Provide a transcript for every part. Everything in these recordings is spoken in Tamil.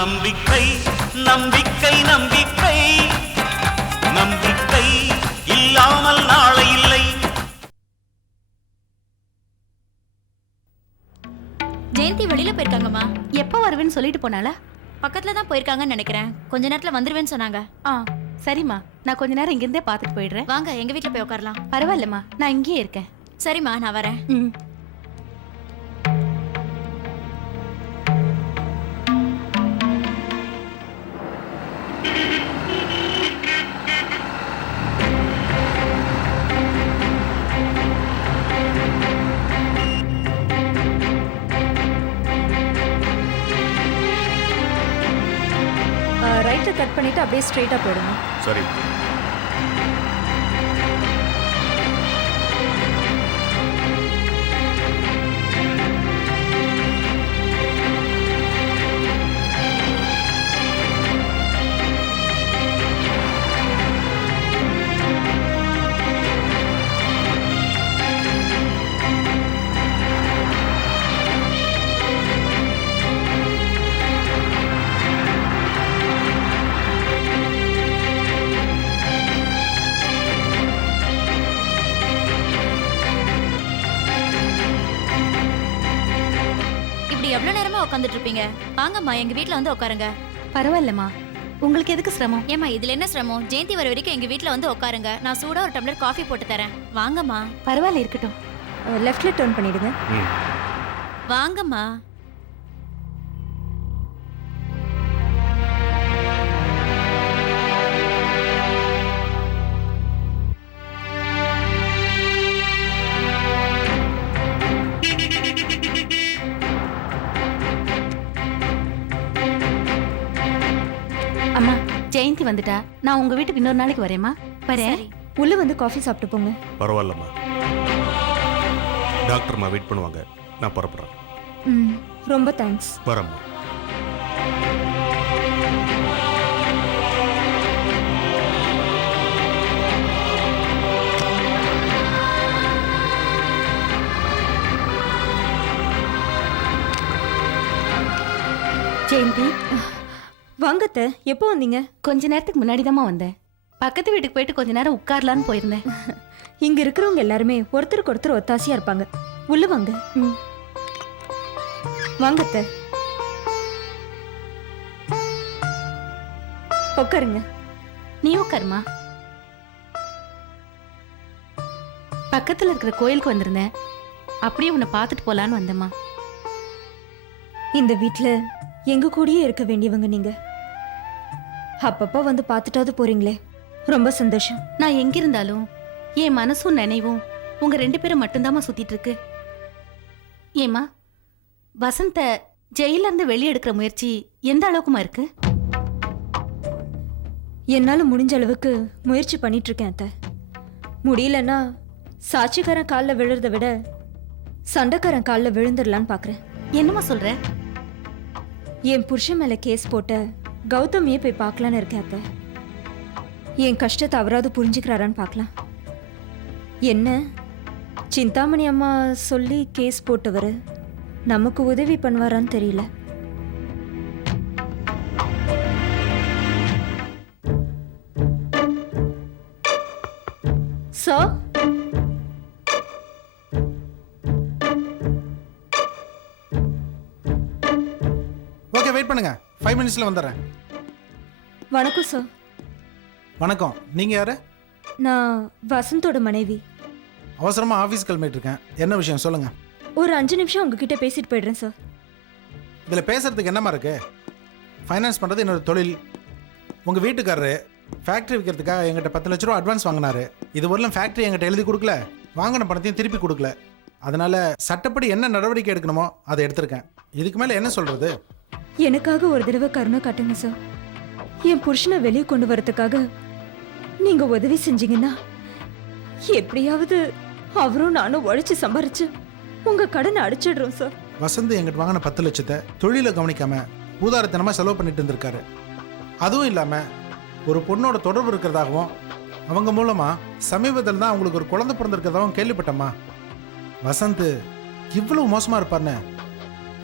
நம்பிக்கை நம்பிக்கை நம்பிக்கை நம்பிக்கை இல்லாமல் நாளை இல்லை. ஜெயந்தி வெளியில போயிருக்காங்கம்மா. எப்போ வருவேன்னு சொல்லிட்டு போனால? பக்கத்துல தான் போயிருக்காங்கன்னு நினைக்கிறேன். கொஞ்ச நேரத்துல வந்துருவேன்னு சொன்னாங்க. சரிம்மா, நான் கொஞ்ச நேரம் இங்கிருந்தே பார்த்துட்டு போயிடுறேன். வாங்க, எங்க வீட்டுல போய் உட்காரலாம். பரவாயில்லம்மா, நான் இங்கேயே இருக்கேன். சரிம்மா, நான் வரேன். ரைட்டை கட் பண்ணிட்டு அப்படியே ஸ்ட்ரெயிட்டா போயிடுங்க. சரி. எவ்வளவு நேரமா உட்காந்துட்டு இருப்பீங்க? வாங்கம்மா, எங்க வீட்ல வந்து உட்காருங்க. பரவாயில்லம்மா, உங்களுக்கு எதுக்கு சிரமம்? ஏமா, இதுல என்ன சிரமம்? ஜெயந்தி வர வரைக்கும் எங்க வீட்ல வந்து உட்காருங்க. நான் சூடா ஒரு டம்ளர் காஃபி போட்டு தரேன். வாங்கம்மா. பரவாயில்ல, இருக்கட்டும். லெஃப்ட்ல டர்ன் பண்ணிடுங்க. வாங்கம்மா. அம்மா, ஜெயந்தி வந்துட்டா. நான் உங்க வீட்டுக்கு இன்னொரு நாளைக்கு வரேம்மா. வரேன். உள்ள வந்து காஃபி சாப்பிட்டு போங்க. பரவாயில்லம்மா, டாக்டர்மா வெயிட் பண்ணுவாங்க. நான் புறப்படுறேன். ரொம்ப தேங்க்ஸ். வரேம்மா. ஜெயந்தி, வாங்கத்த. எப்போ வந்தீங்க? கொஞ்ச நேரத்துக்கு முன்னாடி தாம்மா வந்தேன். பக்கத்து வீட்டுக்கு போயிட்டு கொஞ்ச நேரம் உட்காரலான்னு போயிருந்தேன். இங்க இருக்கிறவங்க எல்லாருமே ஒருத்தருக்கு ஒருத்தர் ஒத்தாசியா இருப்பாங்க. உள்ள வாங்க. வாங்கத்த, உட்காருங்க. நீ உட்காருமா. பக்கத்துல இருக்கிற கோயிலுக்கு வந்திருந்தேன். அப்படியே உன்னை பார்த்துட்டு போலான்னு வந்தேம்மா. இந்த வீட்ல எங்க கூடயே இருக்க வேண்டியவங்க நீங்க. அப்பப்ப வந்து பார்த்துட்டாவது போறீங்களே, ரொம்ப சந்தோஷம். நான் எங்க இருந்தாலும் என் மனசும் நினைவும் உங்க 2 பேரும் மட்டும்தாம்மா சுத்திட்டு இருக்கு. ஏமா, வசந்த ஜெயில இருந்து வெளியே எடுக்கிற முயற்சி எந்த அளவுக்குமா இருக்கு? என்னால முடிஞ்ச அளவுக்கு முயற்சி பண்ணிட்டு இருக்கேன் அத்தை. முடியலன்னா சாட்சிக்காரன் காலில் விழுறத விட சண்டைக்காரன் காலில் விழுந்துடலான்னு பாக்குறேன். என்னம்மா சொல்ற? என் புருஷன் மேல கேஸ் போட்ட கௌதமியே போய் பார்க்கலான்னு இருக்கேன் அத்தை. என் கஷ்டத்தை அவராது புரிஞ்சுக்கிறாரான்னு பார்க்கலாம். என்ன சிந்தாமணி அம்மா சொல்லி கேஸ் போட்டவர் நமக்கு உதவி பண்ணுவாரான்னு தெரியல. சார், ஓகே, வெயிட் பண்ணுங்க. 5 மினிட்ஸ்ல வந்துடுறேன். வணக்கம் சார். வணக்கம். நீங்க யாரு? நான் வசந்தோட மனைவி. அவசரமா ஆஃபீஸ் கிளம்பிட்டு இருக்கேன். என்ன விஷயம் சொல்லுங்க. ஒரு 5 நிமிஷம் உங்ககிட்ட பேசிட்டு போயிடுறேன் சார். இதில் பேசுறதுக்கு என்னமா இருக்கு? ஃபைனான்ஸ் பண்ணுறது என்னோட தொழில். உங்கள் வீட்டுக்காரரு ஃபேக்ட்ரி விற்கிறதுக்காக எங்கிட்ட 10 லட்ச ரூபா அட்வான்ஸ் வாங்கினாரு. இது வரலாம் ஃபேக்ட்ரி எங்கிட்ட எழுதி கொடுக்கல, வாங்கின பணத்தையும் திருப்பி கொடுக்கல. அதனால சட்டப்படி என்ன நடவடிக்கை எடுக்கணுமோ அதை எடுத்திருக்கேன். இதுக்கு மேலே என்ன சொல்றது? எனக்காக ஒரு தடவை கருணை காட்டுங்க சார். என் புருஷனை வெளியே கொண்டு வரதுக்காக நீங்க உதவி செஞ்சீங்கன்னா எப்படியாவது அவரும் நானும் உழைச்சு சம்பாரிச்சு உங்க கடனை அடிச்சிடுறோம் சார். வசந்த் எங்கிட்ட வாங்கின 10 லட்சத்தை தொழிலை கவனிக்காம ஊதாரத்தனமா செலவு பண்ணிட்டு இருந்திருக்காரு. அதுவும் இல்லாம ஒரு பொண்ணோட தொடர்பு இருக்கிறதாகவும் அவங்க மூலமா சமீபத்தில் தான் அவங்களுக்கு ஒரு குழந்தை பிறந்திருக்கிறதாகவும் கேள்விப்பட்டம்மா. வசந்த் இவ்வளவு மோசமா இருப்பார்னு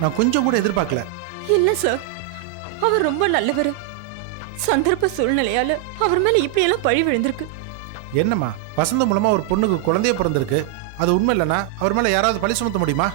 நான் கொஞ்சம் கூட எதிர்பார்க்கல. இல்ல சார், அவர் ரொம்ப நல்லவர். சந்தர்ப்ப சூழ்நிலையால அவர் மேல இப்படி எல்லாம் பழி விழுந்திருக்கு. என்னம்மா, வசந்த மூலமா ஒரு பொண்ணுக்கு குழந்தைய பிறந்திருக்கு. அது உண்மை இல்லைன்னா அவர் மேல யாராவது பழி சுமத்த முடியுமா?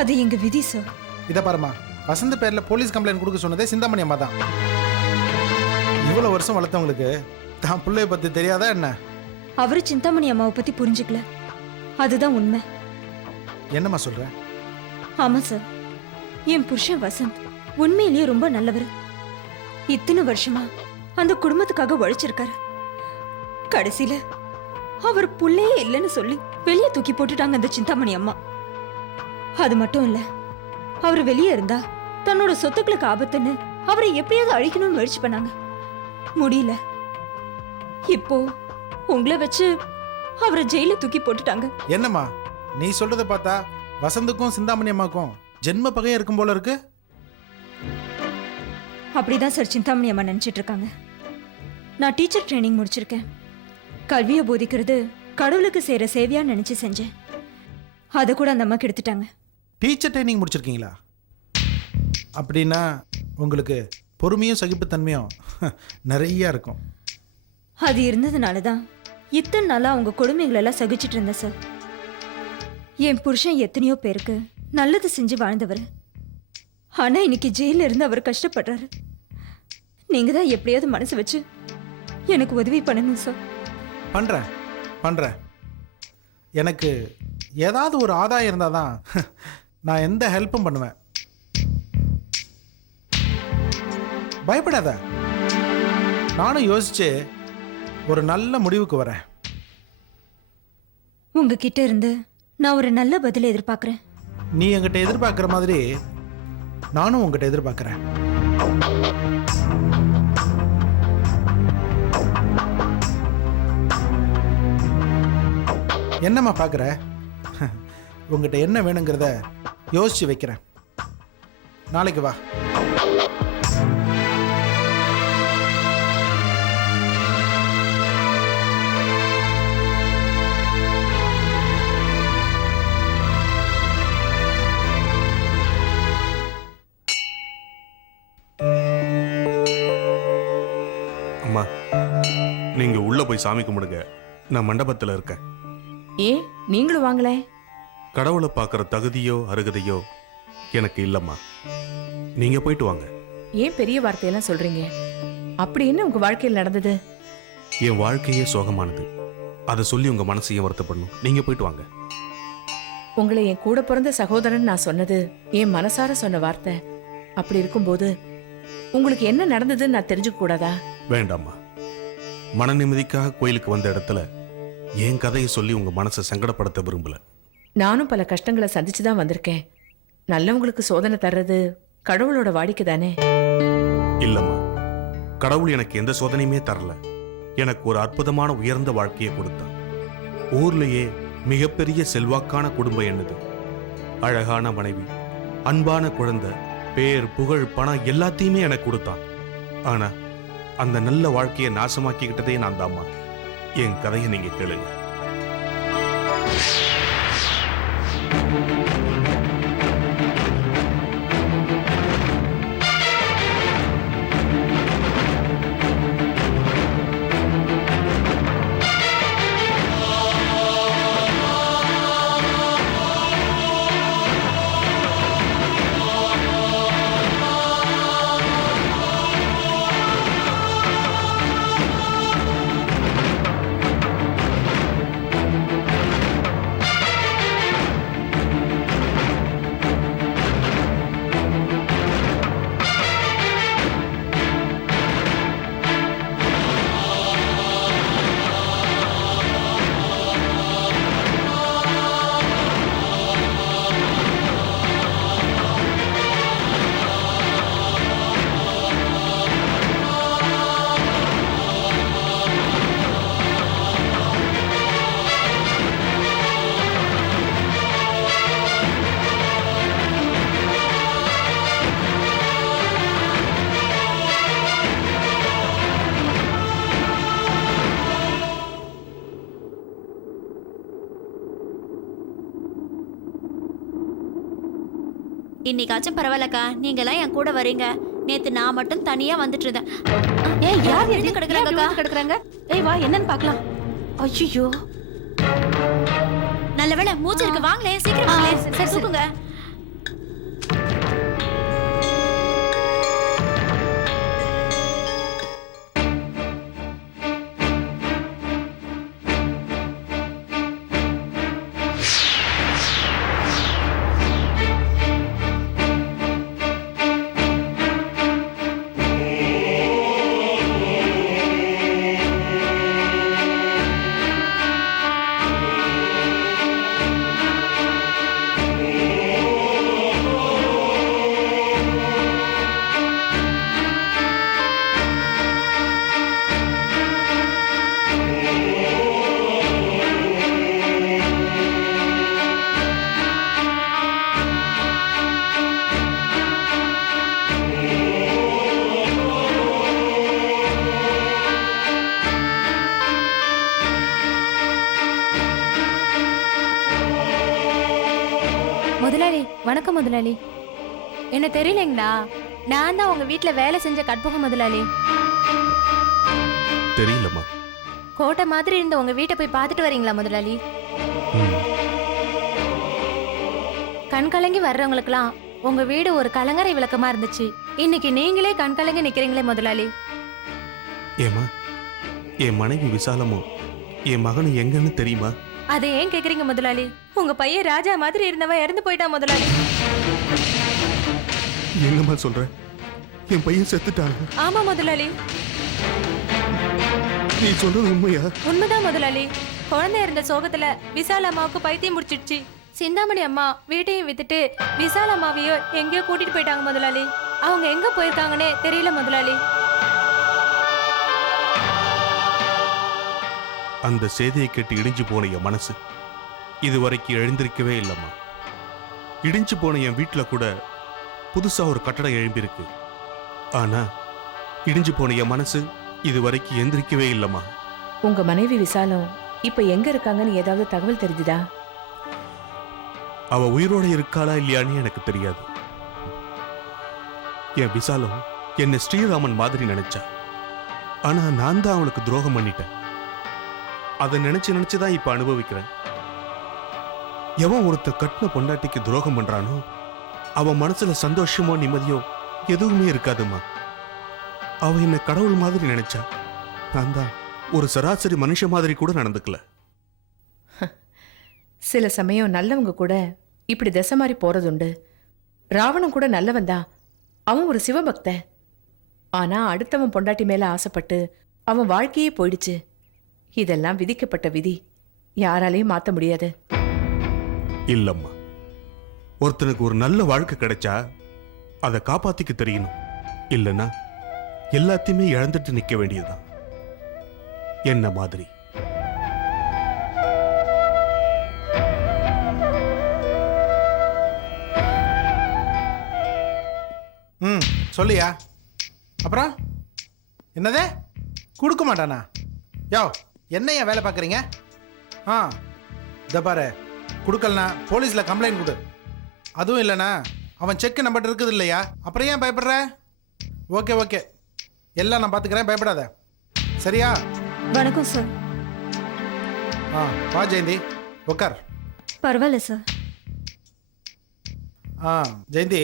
அது எங்க விதி சார். இதை பாருமா, வசந்த பேர்ல போலீஸ் கம்ப்ளைண்ட் கொடுக்க சொன்னதே சிந்தாமணி அம்மா தான். இவ்வளவு வருஷம் வளர்த்தவங்களுக்கு தான் பிள்ளைய பத்தி தெரியாதா என்ன? அவரு சிந்தாமணி அம்மாவை பத்தி புரிஞ்சுக்கல, அதுதான் உண்மை. என்னம்மா சொல்ற? ஆமா சார், என் புருஷன் வசந்த் உண்மையிலேயே ரொம்ப நல்லவர். இத்தனை வருஷமா அந்த குடும்பத்துக்காக உழைச்சிருக்காரு. கடைசியில அவர் புள்ளையே இல்லைன்னு சொல்லி வெளியே தூக்கி போட்டுட்டாங்க அந்த சிந்தாமணி அம்மா. அது மட்டும் இல்ல, அவர் வெளியே இருந்தா தன்னோட சொத்துக்களுக்கு ஆபத்துன்னு அவரை எப்படியாவது அழிக்கணும்னு முயற்சி பண்ணாங்க. முடியல. இப்போ உங்களை வச்சு அவரை ஜெயில தூக்கி போட்டுட்டாங்க. என்னம்மா நீ சொல்றத பார்த்தா வசந்துக்கும் சிந்தாமணி அம்மாக்கும் ஜென்ம பகையா இருக்கும் போல இருக்கு. அப்படிதான் சார் சிந்தாமணி அம்மா நினைச்சிட்டு இருக்காங்க. நான் டீச்சர் ட்ரைனிங் முடிச்சிருக்கேன். கல்வியை போதிக்கிறது கடவுளுக்கு செய்யற சேவையா நினைச்சு செஞ்சேன். அதை கூட அந்த அம்மா கெடுத்துட்டாங்க. Teacher training முடிச்சிருக்கீங்களா? அப்படின்னா உங்களுக்கு பொறுமையும் சகிப்புத்தன்மையும் நிறைய இருக்கும். அது இருந்ததுனால தான் இத்தனை நாளா அவங்க கொடுமைகள் எல்லாம் சகிச்சிட்டு இருந்தேன் சார். என் புருஷன் எத்தனையோ பேருக்கு நல்லது செஞ்சு வாழ்ந்தவர். ஆனா இன்னைக்கு ஜெயில இருந்து அவர் கஷ்டப்படுறாரு. நீங்க தான் எப்படியாவது மனசு வச்சு எனக்கு உதவி பண்ணணும் சார். பண்றேன். எனக்கு ஏதாவது ஒரு ஆதாயம் இருந்தாதான் நான் எந்த ஹெல்ப்பும் பண்ணுவேன். பயப்படாத, நானும் யோசிச்சு ஒரு நல்ல முடிவுக்கு வரேன். உங்ககிட்ட இருந்து நான் ஒரு நல்ல பதிலை எதிர்பார்க்கிறேன். நீ என்கிட்ட எதிர்பார்க்குற மாதிரி நானும் உங்ககிட்ட எதிர்பார்க்குறேன். என்னம்மா பார்க்குற? உங்ககிட்ட என்ன வேணுங்கிறத யோசிச்சு வைக்கிறேன். நாளைக்கு வா. அம்மா, நீங்க உள்ள போய் சாமி கும்பிடுங்க. நான் மண்டபத்தில் இருக்கேன். ஏன் நீங்களும் வாங்களே? கடவுளை பார்க்குற தகுதியோ அருகதையோ எனக்கு இல்லம்மா. நீங்க போயிட்டு வாங்க. ஏன் பெரிய வார்த்தையெல்லாம் சொல்றீங்க? அப்படி என்ன உங்க வாழ்க்கையில் நடந்தது? என் வாழ்க்கையே சோகமானது. அதை சொல்லி உங்க மனசையும் வருத்தப்படணும். நீங்க போயிட்டு வாங்க. உங்களை என் கூட பிறந்த சகோதரன் நான் சொன்னது என் மனசார சொன்ன வார்த்தை. அப்படி இருக்கும்போது உங்களுக்கு என்ன நடந்ததுன்னு நான் தெரிஞ்சுக்க கூடாதா? வேண்டாம்மா. மன நிம்மதிக்காக கோயிலுக்கு வந்த இடத்துல என் கதையை சொல்லி உங்க மனசை சங்கடப்படுத்த விரும்பல. நானும் பல கஷ்டங்களை சந்திச்சுதான் வந்திருக்கேன். நல்லவங்களுக்கு சோதனை தர்றது கடவுளோட வாடிக்கை தானே. இல்லம்மா, கடவுள் எனக்கு எந்த சோதனையுமே தரல. எனக்கு ஒரு அற்புதமான உயர்ந்த வாழ்க்கையை கொடுத்தான். ஊர்லயே மிகப்பெரிய செல்வாக்கான குடும்பம் என்னது. அழகான மனைவி, அன்பான குழந்தை, பேர், புகழ், பணம் எல்லாத்தையுமே எனக்கு கொடுத்தான். ஆனா அந்த நல்ல வாழ்க்கையை நாசமாக்கிக்கிட்டதே நான் தாம்மா. என் கதையை நீங்க கேளுங்க. இன்னைக்காச்சும் பரவாயில்லக்கா, நீங்களாம் என் கூட வரீங்க. நேத்து நான் மட்டும் தனியா வந்துட்டு இருந்தேன். ஏய் யார் விழுந்து கிடக்குறாங்கக்கா. கிடக்குறாங்க? ஏய் வா என்னன்னு பார்க்கலாம். ஐயோ நல்ல வேளை மூச்சு இருக்கு, வாங்களேன் சீக்கிரம் வாங்களேன். சரி, சரி. தூக்குங்க. முதலாளி வணக்கம் முதலாளி. என்ன தெரியலைங்களா? நான் தான் உங்க வீட்ல வேலை செஞ்ச கற்பகம் முதலாளி. தெரியலம்மா. கோட்டை மாதிரி இருந்த உங்க வீட்டை போய் பார்த்துட்டு வரீங்களா முதலாளி? கண் கலங்கி வர்றவங்களுக்குலாம் உங்க வீடு ஒரு கலங்கரை விளக்கமா இருந்துச்சு. இன்னைக்கு நீங்களே கண் கலங்கி நிக்கிறீங்களே முதலாளி. ஏமா என் மனைவி விசாலமும் என் மகனும் எங்கன்னு தெரியுமா? அதை ஏன் கேக்குறீங்க முதலாளி? உங்க பையன் ராஜா மாதிரி இருந்தவன் இறந்து போயிட்டான் முதலாளி. என்னம்மா சொல்ற? என் பையன் செத்துட்டாங்க. ஆமா முதலாளி, நீ சொல்றது உண்மையா? உண்மைதான் முதலாளி. குழந்தை இருந்த சோகத்துல விசால அம்மாவுக்கு பைத்தியம் முடிச்சிடுச்சு. சிந்தாமணி அம்மா வீட்டையும் வித்துட்டு விசால அம்மாவையும் எங்கேயோ கூட்டிட்டு போயிட்டாங்க முதலாளி. அவங்க எங்க போயிருக்காங்கன்னே தெரியல முதலாளி. அந்த செய்தியை கேட்டு இடிஞ்சு போன என் மனசு இதுவரைக்கும் எழுந்திருக்கவே இல்லம்மா. இடிஞ்சு போன என் வீட்டுல கூட புதுசா ஒரு கட்டடம் எழும்பியிருக்கு. ஆனா இடிஞ்சு போன என் மனசு இதுவரைக்கும் எந்திரிக்கவே இல்லம்மா. உங்க மனைவி விசாலம் இப்ப எங்க இருக்காங்கன்னு ஏதாவது தகவல் தெரிஞ்சுதா? அவ உயிரோட இருக்காளா இல்லையான்னு எனக்கு தெரியாது. என் விசாலம் என்னை ஸ்ரீராமன் மாதிரி நினைச்சா. ஆனா நான் தான் அவளுக்கு துரோகம் பண்ணிட்டேன். அதை நினைச்சுதான் இப்ப அனுபவிக்கிறேன். எவன் ஒருத்த கட்டின பொண்டாட்டிக்கு துரோகம் பண்றானோ அவன் மனசுல சந்தோஷமோ நிம்மதியோ எதுவுமே இருக்காதுமா. அவ என்ன கடவுள் மாதிரி நினைச்சா. நான் தான் ஒரு சராசரி மனுஷ மாதிரி கூட நடந்துக்கல. சில சமயம் நல்லவங்க கூட இப்படி திசை மாறி போறதுண்டு. ராவணன் கூட நல்லவன் தான். அவன் ஒரு சிவபக்தன். ஆனா அடுத்தவன் பொண்டாட்டி மேல ஆசைப்பட்டு அவன் வாழ்க்கையே போயிடுச்சு. இதெல்லாம் விதிக்கப்பட்ட விதி, யாராலையும் மாத்த முடியாது. இல்லம்மா, ஒருத்தனுக்கு ஒரு நல்ல வாழ்க்கை கிடைச்சா அதை காப்பாத்திக்க தெரியணும். இல்லைன்னா எல்லாத்தையுமே இழந்துட்டு நிக்க வேண்டியதுதான். என்ன மாதிரி. சொல்லியா? அப்புறம் என்னதே கொடுக்க மாட்டானா? யோ என்னையா வேலை பார்க்குறீங்க? இதை பாரு, கொடுக்கலனா போலீஸில் கம்ப்ளைண்ட் கொடு. அதுவும் இல்லைண்ணா அவன் செக்கு நம்மகிட்ட இருக்குது இல்லையா? அப்புறம் ஏன் பயப்படுற? ஓகே ஓகே, எல்லாம் நான் பார்த்துக்கிறேன், பயப்படாத. சரியா? வணக்கம் சார். வா ஜெயந்தி, உட்கார். பரவாயில்ல சார். ஜெயந்தி,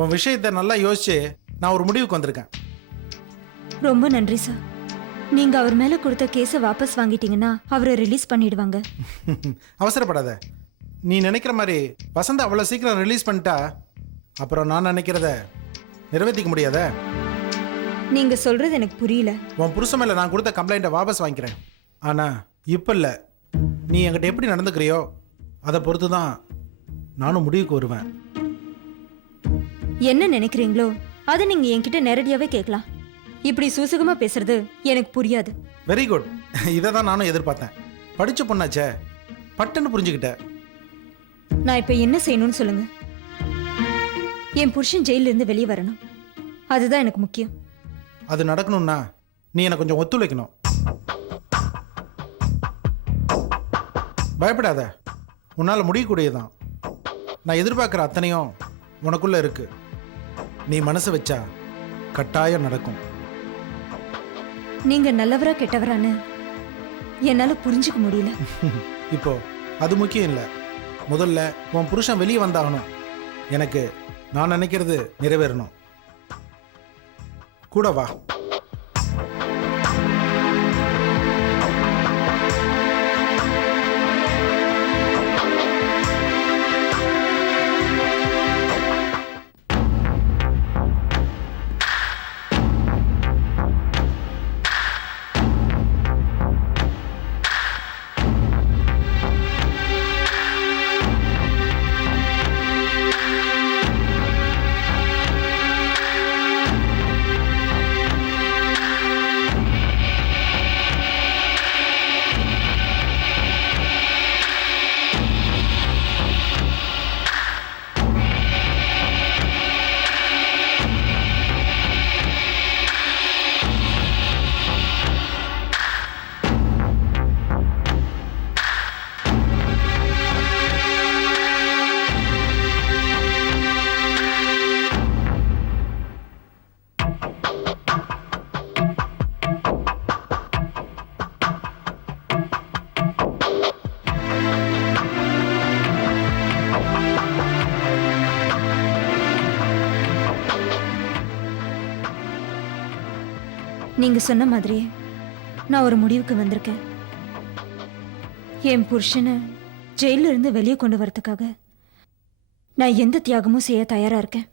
உன் விஷயத்தை நல்லா யோசிச்சு நான் ஒரு முடிவுக்கு வந்திருக்கேன். ரொம்ப நன்றி சார். நீங்க அவர் மேல கொடுத்த கேஸை வாபஸ் வாங்கிட்டீங்கன்னா அவரை ரிலீஸ் பண்ணிடுவாங்க. அவசரப்படாத. நீ நினைக்கிற மாதிரி வசந்த அவ்வளோ சீக்கிரம் ரிலீஸ் பண்ணிட்டா அப்புறம் நான் நினைக்கிறத நிறைவேற்றிக்க முடியாத. நீங்க சொல்றது எனக்கு புரியல. உன் புருஷன் மேல நான் கொடுத்த கம்ப்ளைண்ட்டை வாபஸ் வாங்கிக்கிறேன். ஆனா இப்ப இல்ல, நீ என்கிட்ட எப்படி நடந்துக்கிறியோ அதை பொறுத்து தான் நானும் முடிவுக்கு வருவேன். என்ன நினைக்கிறீங்களோ அதை நீங்க என்கிட்ட நேரடியாவே கேட்கலாம். இப்படி சூசகமா பேசுறது எனக்கு புரியாது. Very good. இதை தான் நானும் எதிர்பார்த்தேன். படிச்ச பொண்ணாச்சே, பட்டுன்னு புரிஞ்சுக்கிட்டேன். நான் இப்ப என்ன செய்யணும்னு சொல்லுங்க. என் புருஷன் ஜெயில இருந்து வெளியே வரணும். அதுதான் எனக்கு முக்கியம். அது நடக்கணும்னா நீ எனக்கு கொஞ்சம் ஒத்துழைக்கணும். பயப்படாத, உன்னால முடியக்கூடியதான். நான் எதிர்பார்க்குற அத்தனையும் உனக்குள்ள இருக்கு. நீ மனசு வச்சா கட்டாயம் நடக்கும். நீங்க நல்லவரா கெட்டவரான்னு என்னால புரிஞ்சுக்க முடியல. இப்போ அது முக்கியம் இல்லை. முதல்ல உன் புருஷன் வெளியே வந்தாகணும். எனக்கு நான் நினைக்கிறது நிறைவேறணும். கூட வா. நீங்க சொன்ன மாதிரியே நான் ஒரு முடிவுக்கு வந்திருக்கேன். என் புருஷனை ஜெயில இருந்து வெளியே கொண்டு வரதுக்காக நான் எந்த தியாகமும் செய்ய தயாரா இருக்கேன்.